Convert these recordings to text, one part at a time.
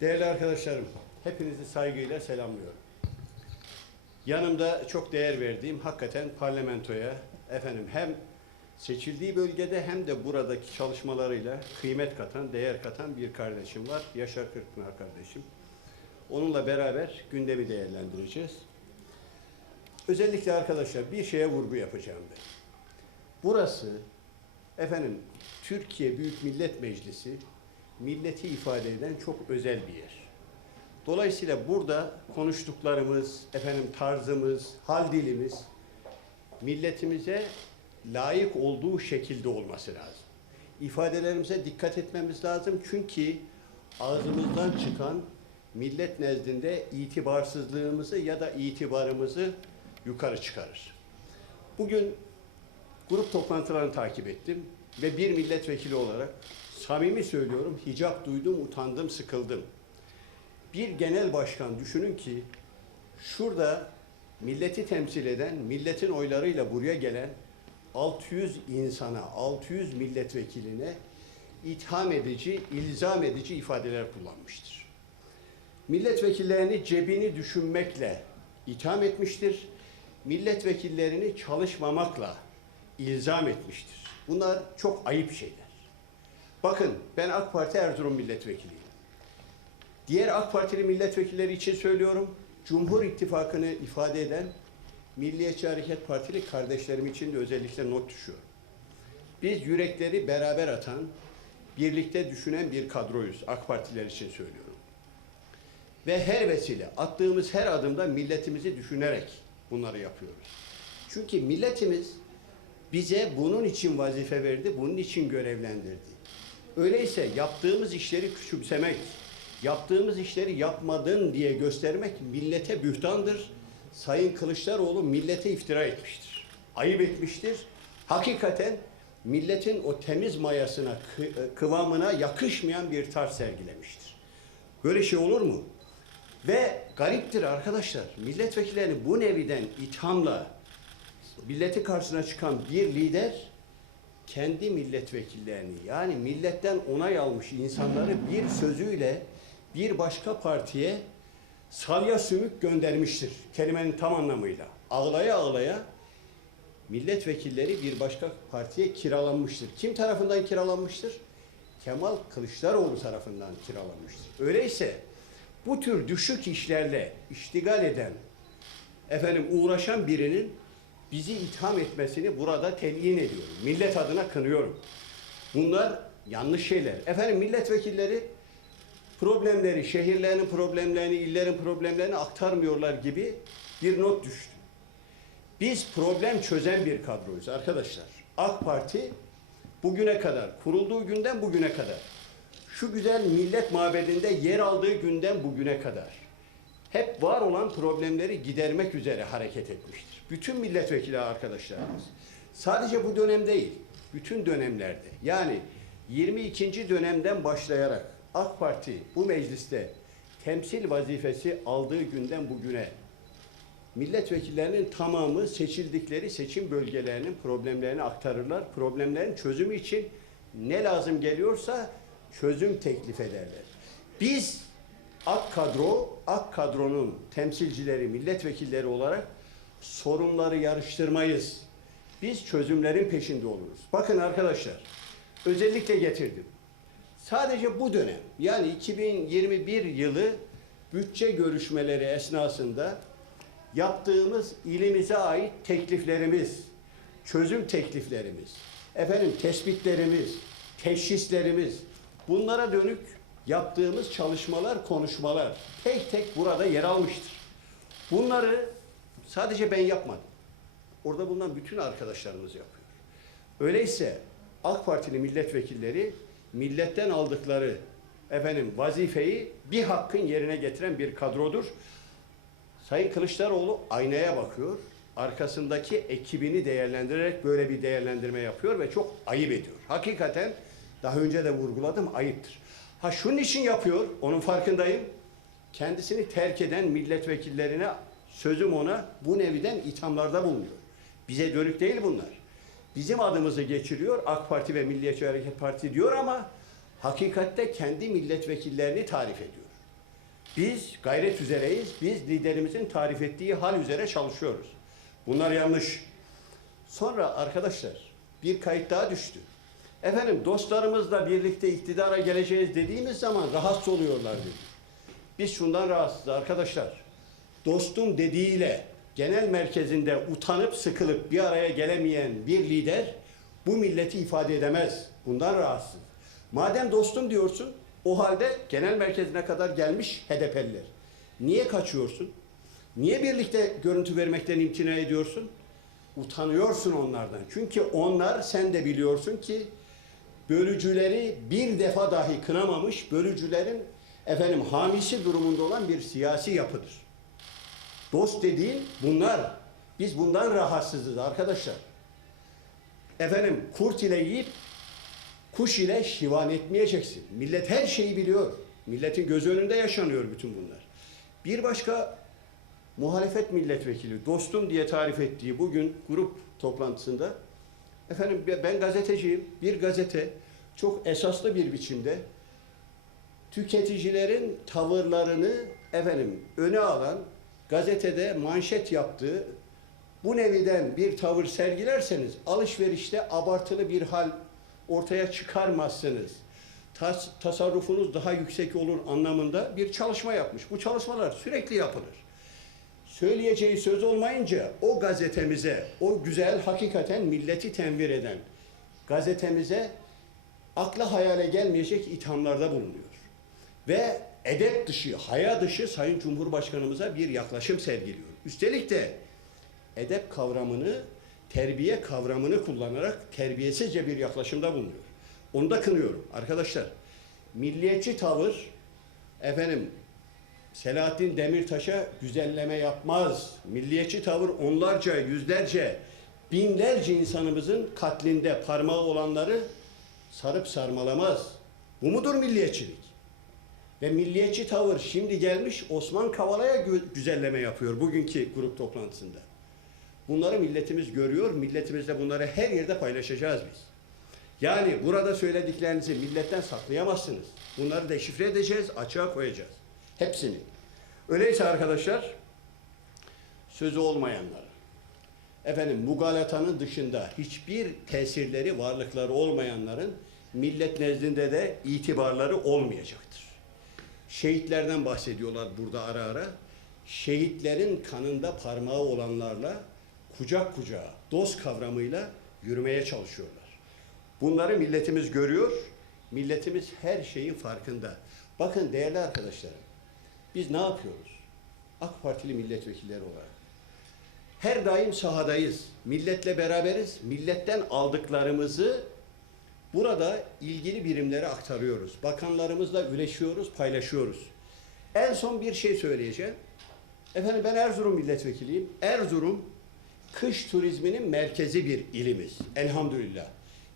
Değerli arkadaşlarım, hepinizi saygıyla selamlıyorum. Yanımda çok değer verdiğim hakikaten parlamentoya efendim hem seçildiği bölgede hem de buradaki çalışmalarıyla kıymet katan, değer katan bir kardeşim var. Yaşar Kırkpınar kardeşim. Onunla beraber gündemi değerlendireceğiz. Özellikle arkadaşlar bir şeye vurgu yapacağım ben. Burası efendim Türkiye Büyük Millet Meclisi milleti ifade eden çok özel bir yer. Dolayısıyla burada konuştuklarımız, efendim tarzımız, hal dilimiz milletimize layık olduğu şekilde olması lazım. İfadelerimize dikkat etmemiz lazım çünkü ağzımızdan çıkan millet nezdinde itibarsızlığımızı ya da itibarımızı yukarı çıkarır. Bugün grup toplantılarını takip ettim ve bir milletvekili olarak samimi söylüyorum hicap duydum, utandım, sıkıldım. Bir genel başkan düşünün ki şurada milleti temsil eden, milletin oylarıyla buraya gelen 600 insana, 600 milletvekiline itham edici, ilzam edici ifadeler kullanmıştır. Milletvekillerini cebini düşünmekle itham etmiştir. Milletvekillerini çalışmamakla ilzam etmiştir. Bunlar çok ayıp şeyler. Bakın ben AK Parti Erzurum milletvekiliyim. Diğer AK Partili milletvekilleri için söylüyorum. Cumhur İttifakı'nı ifade eden Milliyetçi Hareket Partili kardeşlerim için de özellikle not düşüyorum. Biz yürekleri beraber atan, birlikte düşünen bir kadroyuz. AK Partiler için söylüyorum. Ve her vesile, attığımız her adımda milletimizi düşünerek bunları yapıyoruz. Çünkü milletimiz bize bunun için vazife verdi, bunun için görevlendirdi. Öyleyse yaptığımız işleri küçümsemek, yaptığımız işleri yapmadın diye göstermek millete bühtandır. Sayın Kılıçdaroğlu millete iftira etmiştir. Ayıp etmiştir. Hakikaten milletin o temiz mayasına, kı- kıvamına yakışmayan bir tarz sergilemiştir. Böyle şey olur mu? Ve gariptir arkadaşlar. Milletvekillerini bu neviden ithamla milleti karşısına çıkan bir lider kendi milletvekillerini yani milletten onay almış insanları bir sözüyle bir başka partiye salya sümük göndermiştir. Kelimenin tam anlamıyla. Ağlaya ağlaya milletvekilleri bir başka partiye kiralanmıştır. Kim tarafından kiralanmıştır? Kemal Kılıçdaroğlu tarafından kiralanmıştır. Öyleyse bu tür düşük işlerle iştigal eden, efendim uğraşan birinin bizi itham etmesini burada telyin ediyorum. Millet adına kınıyorum. Bunlar yanlış şeyler. Efendim milletvekilleri problemleri, şehirlerin problemlerini, illerin problemlerini aktarmıyorlar gibi bir not düştü. Biz problem çözen bir kadroyuz arkadaşlar. AK Parti bugüne kadar, kurulduğu günden bugüne kadar, şu güzel millet mabedinde yer aldığı günden bugüne kadar hep var olan problemleri gidermek üzere hareket etmiştir. Bütün milletvekili arkadaşlarımız. Sadece bu dönem değil, bütün dönemlerde. Yani 22. dönemden başlayarak AK Parti bu mecliste temsil vazifesi aldığı günden bugüne milletvekillerinin tamamı seçildikleri seçim bölgelerinin problemlerini aktarırlar. Problemlerin çözümü için ne lazım geliyorsa çözüm teklif ederler. Biz AK kadro, AK kadronun temsilcileri, milletvekilleri olarak sorunları yarıştırmayız. Biz çözümlerin peşinde oluruz. Bakın arkadaşlar, özellikle getirdim. Sadece bu dönem, yani 2021 yılı bütçe görüşmeleri esnasında yaptığımız ilimize ait tekliflerimiz, çözüm tekliflerimiz, efendim tespitlerimiz, teşhislerimiz, bunlara dönük yaptığımız çalışmalar, konuşmalar tek tek burada yer almıştır. Bunları sadece ben yapmadım. Orada bulunan bütün arkadaşlarımız yapıyor. Öyleyse AK Partili milletvekilleri milletten aldıkları efendim vazifeyi bir hakkın yerine getiren bir kadrodur. Sayın Kılıçdaroğlu aynaya bakıyor. Arkasındaki ekibini değerlendirerek böyle bir değerlendirme yapıyor ve çok ayıp ediyor. Hakikaten daha önce de vurguladım ayıptır. Ha şunun için yapıyor, onun farkındayım. Kendisini terk eden milletvekillerine sözüm ona bu neviden ithamlarda bulunuyor. Bize dönük değil bunlar. Bizim adımızı geçiriyor AK Parti ve Milliyetçi Hareket Partisi diyor ama hakikatte kendi milletvekillerini tarif ediyor. Biz gayret üzereyiz. Biz liderimizin tarif ettiği hal üzere çalışıyoruz. Bunlar yanlış. Sonra arkadaşlar bir kayıt daha düştü. Efendim dostlarımızla birlikte iktidara geleceğiz dediğimiz zaman rahatsız oluyorlar dedi. Biz şundan rahatsız arkadaşlar. Dostum dediğiyle genel merkezinde utanıp sıkılıp bir araya gelemeyen bir lider bu milleti ifade edemez. Bundan rahatsız. Madem dostum diyorsun o halde genel merkezine kadar gelmiş HDP'liler. Niye kaçıyorsun? Niye birlikte görüntü vermekten imtina ediyorsun? Utanıyorsun onlardan. Çünkü onlar sen de biliyorsun ki bölücüleri bir defa dahi kınamamış, bölücülerin efendim hamisi durumunda olan bir siyasi yapıdır. Dost dediğin bunlar. Biz bundan rahatsızız arkadaşlar. Efendim kurt ile yiyip kuş ile şivan etmeyeceksin. Millet her şeyi biliyor. Milletin göz önünde yaşanıyor bütün bunlar. Bir başka muhalefet milletvekili dostum diye tarif ettiği bugün grup toplantısında efendim ben gazeteciyim. Bir gazete çok esaslı bir biçimde tüketicilerin tavırlarını efendim öne alan gazetede manşet yaptığı bu neviden bir tavır sergilerseniz alışverişte abartılı bir hal ortaya çıkarmazsınız. Tas- tasarrufunuz daha yüksek olur anlamında bir çalışma yapmış. Bu çalışmalar sürekli yapılır. Söyleyeceği söz olmayınca o gazetemize, o güzel hakikaten milleti tenvir eden gazetemize akla hayale gelmeyecek ithamlarda bulunuyor. Ve edep dışı, haya dışı Sayın Cumhurbaşkanımıza bir yaklaşım sergiliyor. Üstelik de edep kavramını, terbiye kavramını kullanarak terbiyesizce bir yaklaşımda bulunuyor. Onu da kınıyorum arkadaşlar. Milliyetçi tavır efendim Selahattin Demirtaş'a güzelleme yapmaz. Milliyetçi tavır onlarca, yüzlerce, binlerce insanımızın katlinde parmağı olanları sarıp sarmalamaz. Bu mudur milliyetçilik? Ve milliyetçi tavır şimdi gelmiş Osman Kavala'ya gü- güzelleme yapıyor bugünkü grup toplantısında. Bunları milletimiz görüyor, milletimizle bunları her yerde paylaşacağız biz. Yani burada söylediklerinizi milletten saklayamazsınız. Bunları deşifre edeceğiz, açığa koyacağız. Hepsini. Öyleyse arkadaşlar, sözü olmayanlar, efendim mugalatanın dışında hiçbir tesirleri, varlıkları olmayanların millet nezdinde de itibarları olmayacaktır. Şehitlerden bahsediyorlar burada ara ara. Şehitlerin kanında parmağı olanlarla kucak kucağa, dost kavramıyla yürümeye çalışıyorlar. Bunları milletimiz görüyor. Milletimiz her şeyin farkında. Bakın değerli arkadaşlarım, biz ne yapıyoruz? AK Partili milletvekilleri olarak. Her daim sahadayız. Milletle beraberiz. Milletten aldıklarımızı burada ilgili birimlere aktarıyoruz. Bakanlarımızla üleşiyoruz, paylaşıyoruz. En son bir şey söyleyeceğim. Efendim ben Erzurum milletvekiliyim. Erzurum kış turizminin merkezi bir ilimiz. Elhamdülillah.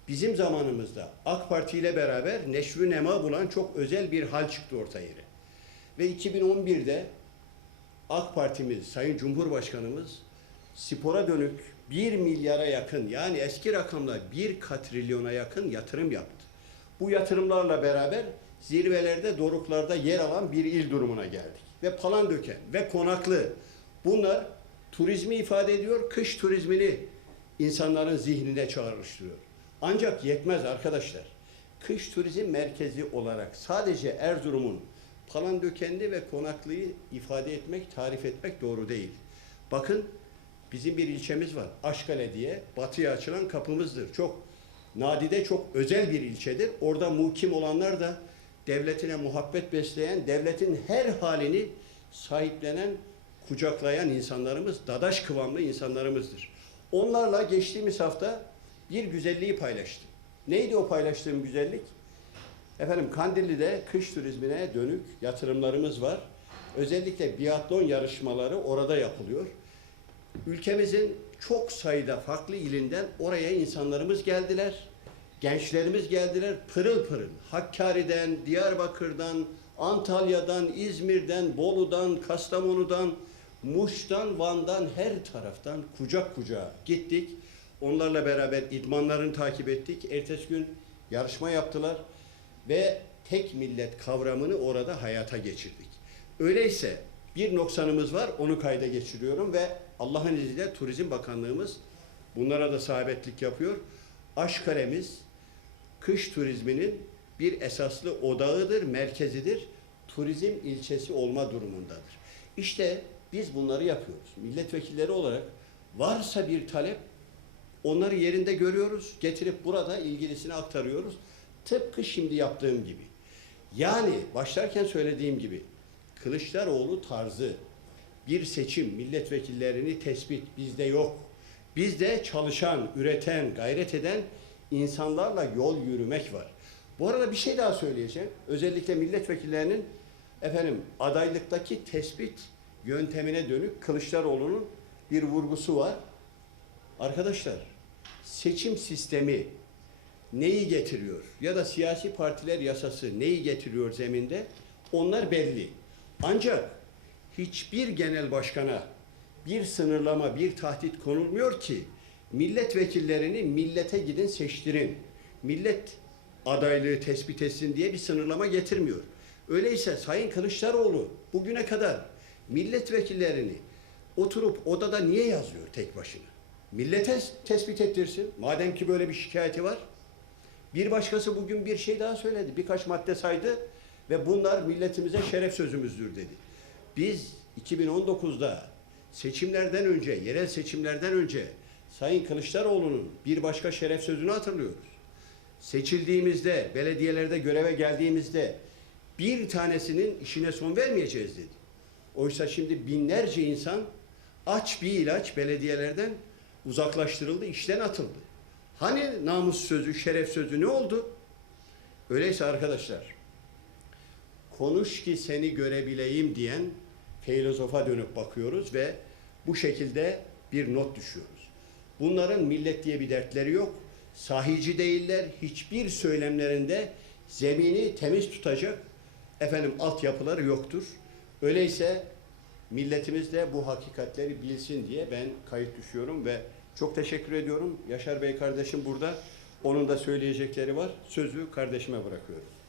Bizim zamanımızda AK Parti ile beraber neşvü nema bulan çok özel bir hal çıktı ortaya. Ve 2011'de AK Partimiz, Sayın Cumhurbaşkanımız spora dönük 1 milyara yakın yani eski rakamla 1 katrilyona yakın yatırım yaptı. Bu yatırımlarla beraber zirvelerde, doruklarda yer alan bir il durumuna geldik. Ve Palandöken ve Konaklı bunlar turizmi ifade ediyor, kış turizmini insanların zihnine çağrıştırıyor. Ancak yetmez arkadaşlar. Kış turizm merkezi olarak sadece Erzurum'un Palandökenli ve Konaklı'yı ifade etmek, tarif etmek doğru değil. Bakın bizim bir ilçemiz var. Aşkale diye batıya açılan kapımızdır. Çok nadide çok özel bir ilçedir. Orada mukim olanlar da devletine muhabbet besleyen, devletin her halini sahiplenen, kucaklayan insanlarımız, dadaş kıvamlı insanlarımızdır. Onlarla geçtiğimiz hafta bir güzelliği paylaştım. Neydi o paylaştığım güzellik? Efendim Kandilli'de kış turizmine dönük yatırımlarımız var. Özellikle biatlon yarışmaları orada yapılıyor. Ülkemizin çok sayıda farklı ilinden oraya insanlarımız geldiler. Gençlerimiz geldiler pırıl pırıl. Hakkari'den, Diyarbakır'dan, Antalya'dan, İzmir'den, Bolu'dan, Kastamonu'dan, Muş'tan, Van'dan her taraftan kucak kucağa gittik. Onlarla beraber idmanlarını takip ettik. Ertesi gün yarışma yaptılar ve tek millet kavramını orada hayata geçirdik. Öyleyse bir noksanımız var, onu kayda geçiriyorum ve Allah'ın izniyle Turizm Bakanlığımız bunlara da sahibetlik yapıyor. Aşkale'miz kış turizminin bir esaslı odağıdır, merkezidir. Turizm ilçesi olma durumundadır. İşte biz bunları yapıyoruz. Milletvekilleri olarak varsa bir talep onları yerinde görüyoruz. Getirip burada ilgilisine aktarıyoruz. Tıpkı şimdi yaptığım gibi. Yani başlarken söylediğim gibi Kılıçdaroğlu tarzı bir seçim milletvekillerini tespit bizde yok. Bizde çalışan, üreten, gayret eden insanlarla yol yürümek var. Bu arada bir şey daha söyleyeceğim. Özellikle milletvekillerinin efendim adaylıktaki tespit yöntemine dönük Kılıçdaroğlu'nun bir vurgusu var. Arkadaşlar seçim sistemi neyi getiriyor ya da siyasi partiler yasası neyi getiriyor zeminde onlar belli. Ancak hiçbir genel başkana bir sınırlama, bir tahdit konulmuyor ki milletvekillerini millete gidin seçtirin. Millet adaylığı tespit etsin diye bir sınırlama getirmiyor. Öyleyse Sayın Kılıçdaroğlu bugüne kadar milletvekillerini oturup odada niye yazıyor tek başına? Millete tespit ettirsin. Madem ki böyle bir şikayeti var. Bir başkası bugün bir şey daha söyledi. Birkaç madde saydı ve bunlar milletimize şeref sözümüzdür dedi. Biz 2019'da seçimlerden önce, yerel seçimlerden önce Sayın Kılıçdaroğlu'nun bir başka şeref sözünü hatırlıyoruz. Seçildiğimizde, belediyelerde göreve geldiğimizde bir tanesinin işine son vermeyeceğiz dedi. Oysa şimdi binlerce insan aç bir ilaç belediyelerden uzaklaştırıldı, işten atıldı. Hani namus sözü, şeref sözü ne oldu? Öyleyse arkadaşlar, konuş ki seni görebileyim diyen filozofa dönüp bakıyoruz ve bu şekilde bir not düşüyoruz. Bunların millet diye bir dertleri yok. Sahici değiller. Hiçbir söylemlerinde zemini temiz tutacak efendim altyapıları yoktur. Öyleyse milletimiz de bu hakikatleri bilsin diye ben kayıt düşüyorum ve çok teşekkür ediyorum. Yaşar Bey kardeşim burada. Onun da söyleyecekleri var. Sözü kardeşime bırakıyorum.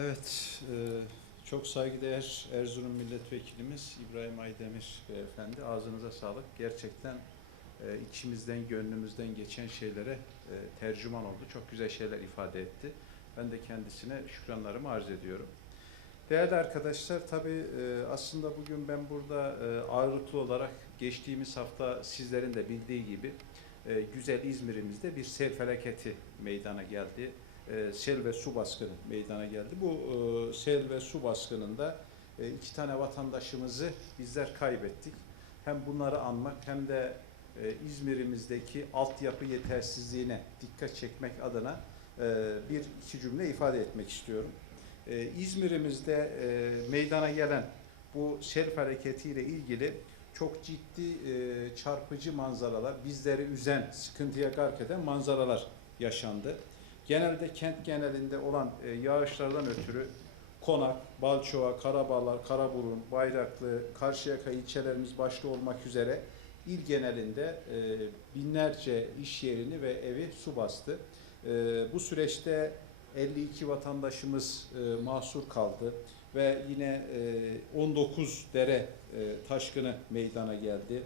Evet, e, çok saygıdeğer Erzurum Milletvekilimiz İbrahim Aydemir Beyefendi. Ağzınıza sağlık. Gerçekten e, içimizden, gönlümüzden geçen şeylere e, tercüman oldu. Çok güzel şeyler ifade etti. Ben de kendisine şükranlarımı arz ediyorum. Değerli arkadaşlar, tabii e, aslında bugün ben burada e, ağırlıklı olarak geçtiğimiz hafta sizlerin de bildiği gibi güzel İzmir'imizde bir sel felaketi meydana geldi e, sel ve su baskını meydana geldi. Bu e, sel ve su baskınında e, iki tane vatandaşımızı bizler kaybettik. Hem bunları anmak hem de e, İzmir'imizdeki altyapı yetersizliğine dikkat çekmek adına bir iki cümle ifade etmek istiyorum. İzmir'imizde meydana gelen bu sel hareketiyle ilgili çok ciddi çarpıcı manzaralar, bizleri üzen, sıkıntıya gark eden manzaralar yaşandı. Genelde kent genelinde olan e, yağışlardan ötürü Konak, Balçova, Karabağlar, Karaburun, Bayraklı, Karşıyaka ilçelerimiz başta olmak üzere il genelinde e, binlerce iş yerini ve evi su bastı. E, bu süreçte 52 vatandaşımız e, mahsur kaldı ve yine e, 19 dere e, taşkını meydana geldi.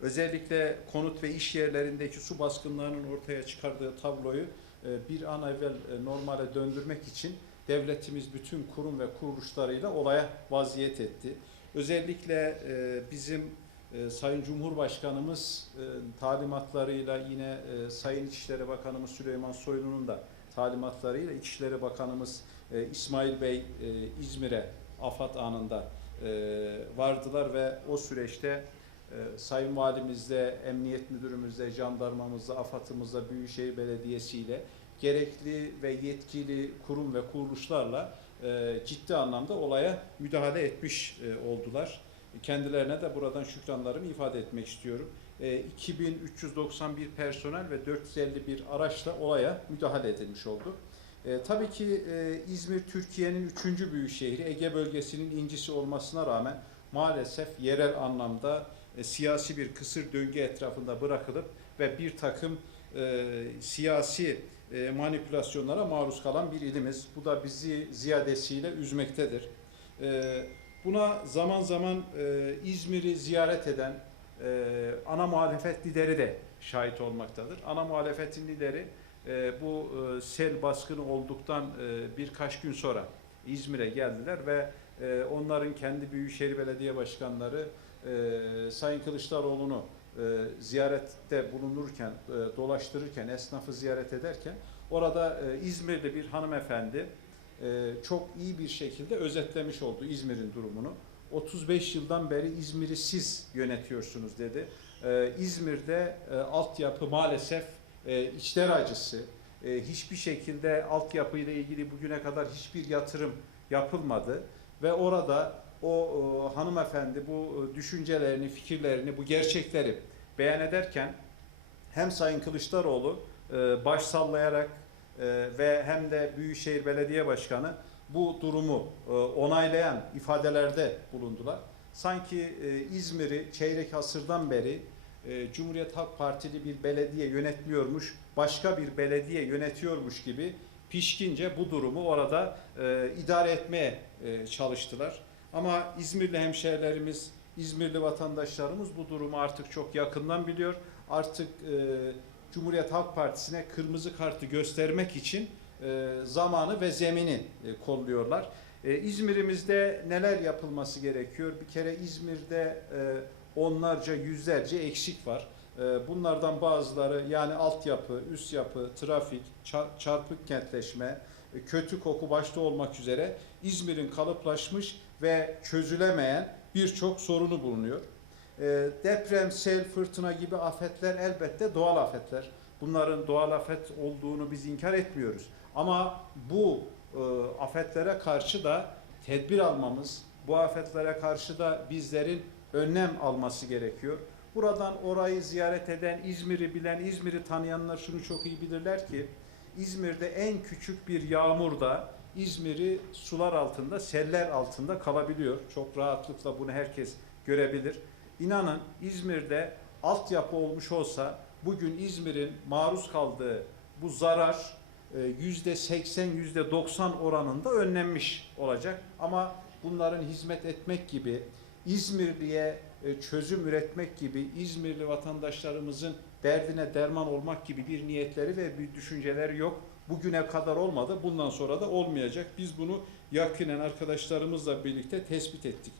Özellikle konut ve iş yerlerindeki su baskınlarının ortaya çıkardığı tabloyu bir an evvel e, normale döndürmek için devletimiz bütün kurum ve kuruluşlarıyla olaya vaziyet etti. Özellikle e, bizim Sayın Cumhurbaşkanımız talimatlarıyla yine Sayın İçişleri Bakanımız Süleyman Soylu'nun da talimatlarıyla İçişleri Bakanımız İsmail Bey İzmir'e afat anında vardılar ve o süreçte Sayın Valimizle, Emniyet Müdürümüzle, Jandarmamızla, AFAD'ımızla, Büyükşehir Belediyesi'yle gerekli ve yetkili kurum ve kuruluşlarla e, ciddi anlamda olaya müdahale etmiş e, oldular. Kendilerine de buradan şükranlarımı ifade etmek istiyorum. E, 2391 personel ve 451 araçla olaya müdahale edilmiş oldu. E, tabii ki e, İzmir Türkiye'nin üçüncü büyük şehri, Ege bölgesinin incisi olmasına rağmen maalesef yerel anlamda e, siyasi bir kısır döngü etrafında bırakılıp ve bir takım e, siyasi e, manipülasyonlara maruz kalan bir ilimiz. Bu da bizi ziyadesiyle üzmektedir. E, buna zaman zaman e, İzmir'i ziyaret eden e, ana muhalefet lideri de şahit olmaktadır. Ana muhalefetin lideri e, bu e, sel baskını olduktan e, birkaç gün sonra İzmir'e geldiler ve e, onların kendi Büyükşehir Belediye Başkanları e, Sayın Kılıçdaroğlu'nu e, ziyarette bulunurken, e, dolaştırırken, esnafı ziyaret ederken orada e, İzmir'de bir hanımefendi e, çok iyi bir şekilde özetlemiş oldu İzmir'in durumunu. 35 yıldan beri İzmir'i siz yönetiyorsunuz dedi. E, İzmir'de e, altyapı maalesef e, içler acısı. E, hiçbir şekilde altyapıyla ilgili bugüne kadar hiçbir yatırım yapılmadı ve orada o e, hanımefendi bu e, düşüncelerini, fikirlerini, bu gerçekleri beyan ederken hem Sayın Kılıçdaroğlu e, baş sallayarak ve hem de Büyükşehir Belediye Başkanı bu durumu onaylayan ifadelerde bulundular. Sanki İzmir'i çeyrek asırdan beri Cumhuriyet Halk Partili bir belediye yönetmiyormuş, başka bir belediye yönetiyormuş gibi pişkince bu durumu orada idare etmeye çalıştılar. Ama İzmirli hemşehrilerimiz, İzmirli vatandaşlarımız bu durumu artık çok yakından biliyor. Artık e, Cumhuriyet Halk Partisi'ne kırmızı kartı göstermek için e, zamanı ve zemini e, kolluyorlar. E, İzmir'imizde neler yapılması gerekiyor? Bir kere İzmir'de e, onlarca, yüzlerce eksik var. E, bunlardan bazıları yani altyapı, üst yapı, trafik, ça- çarpık kentleşme, e, kötü koku başta olmak üzere İzmir'in kalıplaşmış ve çözülemeyen birçok sorunu bulunuyor. E, deprem, sel, fırtına gibi afetler elbette doğal afetler. Bunların doğal afet olduğunu biz inkar etmiyoruz. Ama bu e, afetlere karşı da tedbir almamız, bu afetlere karşı da bizlerin önlem alması gerekiyor. Buradan orayı ziyaret eden, İzmir'i bilen, İzmir'i tanıyanlar şunu çok iyi bilirler ki İzmir'de en küçük bir yağmurda İzmir'i sular altında, seller altında kalabiliyor. Çok rahatlıkla bunu herkes görebilir. İnanın İzmir'de altyapı olmuş olsa bugün İzmir'in maruz kaldığı bu zarar e, yüzde 80 yüzde 90 oranında önlenmiş olacak. Ama bunların hizmet etmek gibi İzmirli'ye e, çözüm üretmek gibi İzmirli vatandaşlarımızın derdine derman olmak gibi bir niyetleri ve bir düşünceleri yok. Bugüne kadar olmadı, bundan sonra da olmayacak. Biz bunu yakinen arkadaşlarımızla birlikte tespit ettik.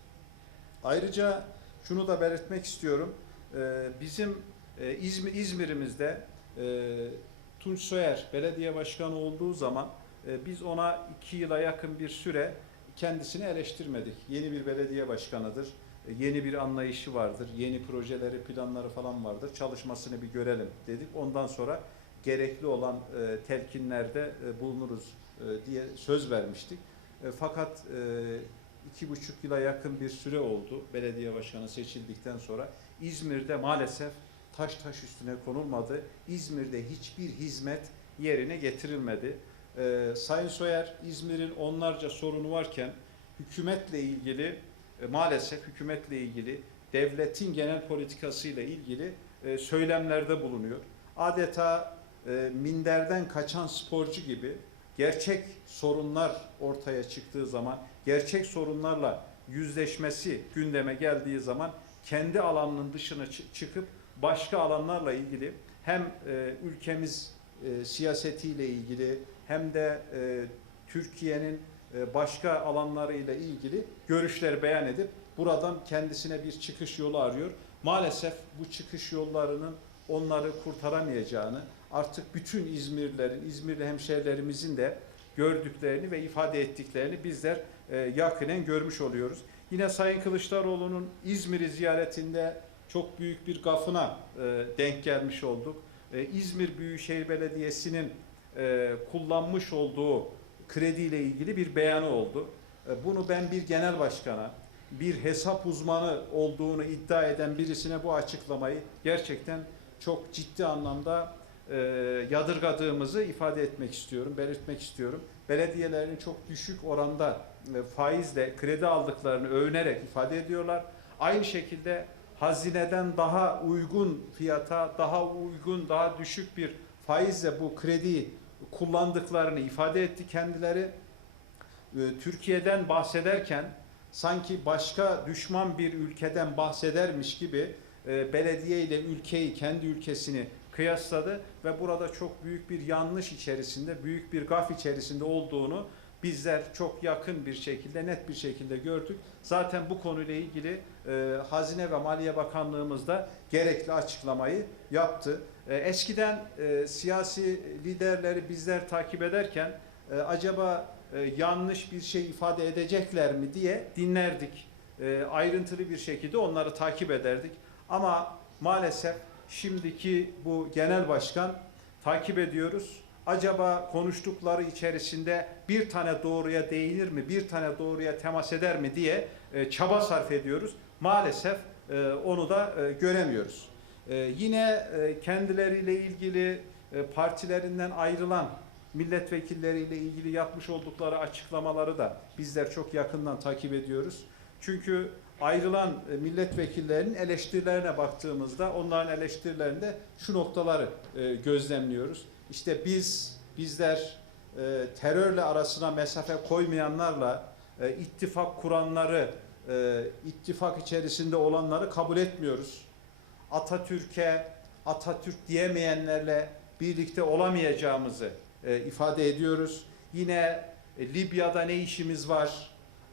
Ayrıca şunu da belirtmek istiyorum. Ee, Bizim e, İzmir, İzmir'imizde e, Tunç Soyer belediye başkanı olduğu zaman e, biz ona iki yıla yakın bir süre kendisini eleştirmedik. Yeni bir belediye başkanıdır. Yeni bir anlayışı vardır. Yeni projeleri, planları falan vardır. Çalışmasını bir görelim dedik. Ondan sonra gerekli olan e, telkinlerde e, bulunuruz e, diye söz vermiştik. E, Fakat e, iki buçuk yıla yakın bir süre oldu belediye başkanı seçildikten sonra. İzmir'de maalesef taş taş üstüne konulmadı. İzmir'de hiçbir hizmet yerine getirilmedi. Ee, Sayın Soyer İzmir'in onlarca sorunu varken hükümetle ilgili e, maalesef hükümetle ilgili devletin genel politikasıyla ilgili e, söylemlerde bulunuyor. Adeta e, minderden kaçan sporcu gibi gerçek sorunlar ortaya çıktığı zaman, gerçek sorunlarla yüzleşmesi gündeme geldiği zaman kendi alanının dışına çı- çıkıp başka alanlarla ilgili hem e, ülkemiz e, siyasetiyle ilgili hem de Türkiye'nin başka alanlarıyla ilgili görüşler beyan edip buradan kendisine bir çıkış yolu arıyor. Maalesef bu çıkış yollarının onları kurtaramayacağını, artık bütün İzmirlilerin, İzmirli hemşehrilerimizin de gördüklerini ve ifade ettiklerini bizler e, yakinen görmüş oluyoruz. Yine Sayın Kılıçdaroğlu'nun İzmir'i ziyaretinde çok büyük bir gafına e, denk gelmiş olduk. E, İzmir Büyükşehir Belediyesi'nin e, kullanmış olduğu krediyle ilgili bir beyanı oldu. E, bunu ben bir genel başkana, bir hesap uzmanı olduğunu iddia eden birisine bu açıklamayı gerçekten çok ciddi anlamda e, yadırgadığımızı ifade etmek istiyorum, belirtmek istiyorum. Belediyelerin çok düşük oranda e, faizle kredi aldıklarını övünerek ifade ediyorlar. Aynı şekilde hazineden daha uygun fiyata, daha uygun, daha düşük bir faizle bu krediyi kullandıklarını ifade etti kendileri. E, Türkiye'den bahsederken sanki başka düşman bir ülkeden bahsedermiş gibi e, belediye ile ülkeyi, kendi ülkesini kıyasladı ve burada çok büyük bir yanlış içerisinde, büyük bir gaf içerisinde olduğunu bizler çok yakın bir şekilde, net bir şekilde gördük. Zaten bu konuyla ilgili e, Hazine ve Maliye Bakanlığımız da gerekli açıklamayı yaptı. E, eskiden e, siyasi liderleri bizler takip ederken e, acaba e, yanlış bir şey ifade edecekler mi diye dinlerdik. E, ayrıntılı bir şekilde onları takip ederdik. Ama maalesef şimdiki bu genel başkan takip ediyoruz. Acaba konuştukları içerisinde bir tane doğruya değinir mi, bir tane doğruya temas eder mi diye e, çaba sarf ediyoruz. Maalesef e, onu da e, göremiyoruz. E, yine e, kendileriyle ilgili e, partilerinden ayrılan milletvekilleriyle ilgili yapmış oldukları açıklamaları da bizler çok yakından takip ediyoruz. Çünkü ayrılan e, milletvekillerinin eleştirilerine baktığımızda onların eleştirilerinde şu noktaları e, gözlemliyoruz. İşte biz bizler e, terörle arasına mesafe koymayanlarla ittifak kuranları, ittifak içerisinde olanları kabul etmiyoruz. Atatürk'e Atatürk diyemeyenlerle birlikte olamayacağımızı ifade ediyoruz. Yine Libya'da ne işimiz var?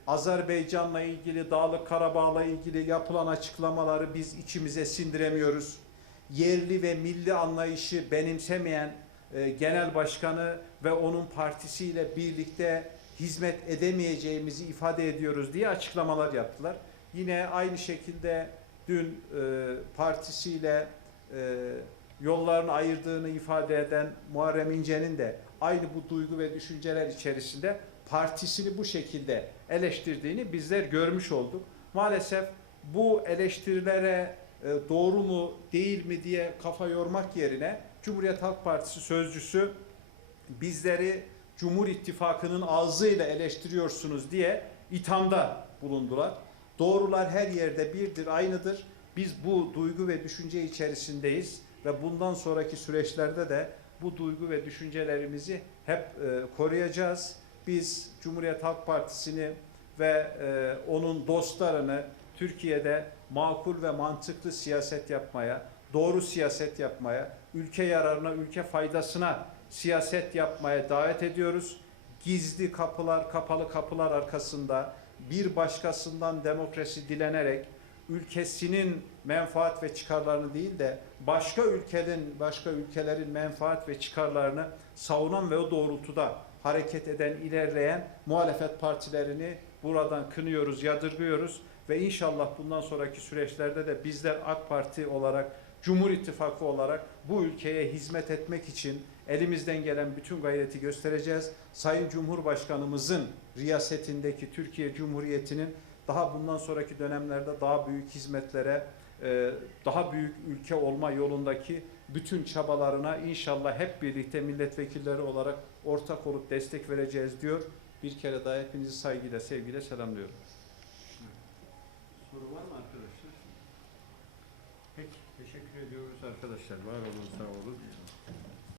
Azerbaycan'la ilgili, Dağlık Karabağ'la ilgili yapılan açıklamaları biz içimize sindiremiyoruz. Yerli ve milli anlayışı benimsemeyen e, genel başkanı ve onun partisiyle birlikte hizmet edemeyeceğimizi ifade ediyoruz diye açıklamalar yaptılar. Yine aynı şekilde dün e, partisiyle e, yollarını ayırdığını ifade eden Muharrem İnce'nin de aynı bu duygu ve düşünceler içerisinde partisini bu şekilde eleştirdiğini bizler görmüş olduk. Maalesef bu eleştirilere e, doğru mu değil mi diye kafa yormak yerine Cumhuriyet Halk Partisi sözcüsü bizleri Cumhur İttifakı'nın ağzıyla eleştiriyorsunuz diye ithamda bulundular. Doğrular her yerde birdir, aynıdır. Biz bu duygu ve düşünce içerisindeyiz ve bundan sonraki süreçlerde de bu duygu ve düşüncelerimizi hep e, koruyacağız. Biz Cumhuriyet Halk Partisi'ni ve e, onun dostlarını Türkiye'de makul ve mantıklı siyaset yapmaya, doğru siyaset yapmaya, ülke yararına, ülke faydasına siyaset yapmaya davet ediyoruz. Gizli kapılar, kapalı kapılar arkasında bir başkasından demokrasi dilenerek ülkesinin menfaat ve çıkarlarını değil de başka ülkenin, başka ülkelerin menfaat ve çıkarlarını savunan ve o doğrultuda hareket eden, ilerleyen muhalefet partilerini buradan kınıyoruz, yadırgıyoruz ve inşallah bundan sonraki süreçlerde de bizler AK Parti olarak, Cumhur İttifakı olarak bu ülkeye hizmet etmek için elimizden gelen bütün gayreti göstereceğiz. Sayın Cumhurbaşkanımızın riyasetindeki Türkiye Cumhuriyeti'nin daha bundan sonraki dönemlerde daha büyük hizmetlere, e, daha büyük ülke olma yolundaki bütün çabalarına inşallah hep birlikte milletvekilleri olarak ortak olup destek vereceğiz diyor. Bir kere daha hepinizi saygıyla, sevgiyle selamlıyorum. Soru var mı arkadaşlar? Peki, teşekkür ediyoruz arkadaşlar. Var olun, sağ olun.